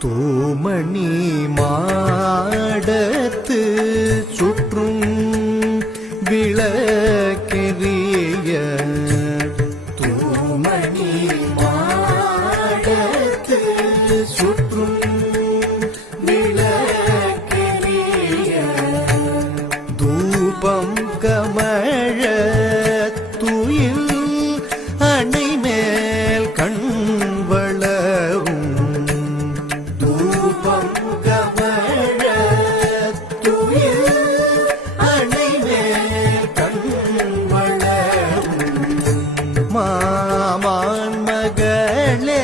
தூமணி மாடத்து சுற்றும் விளக்கெரிய தூமணி மாடத்து சுற்றும் விளக்கெரிய தூபம் கமழ துயில் அணை மேல் கண் வளரும் தூபம் கமழ துயில் அணை மேல் கண் வளரும் மாமான் மகளே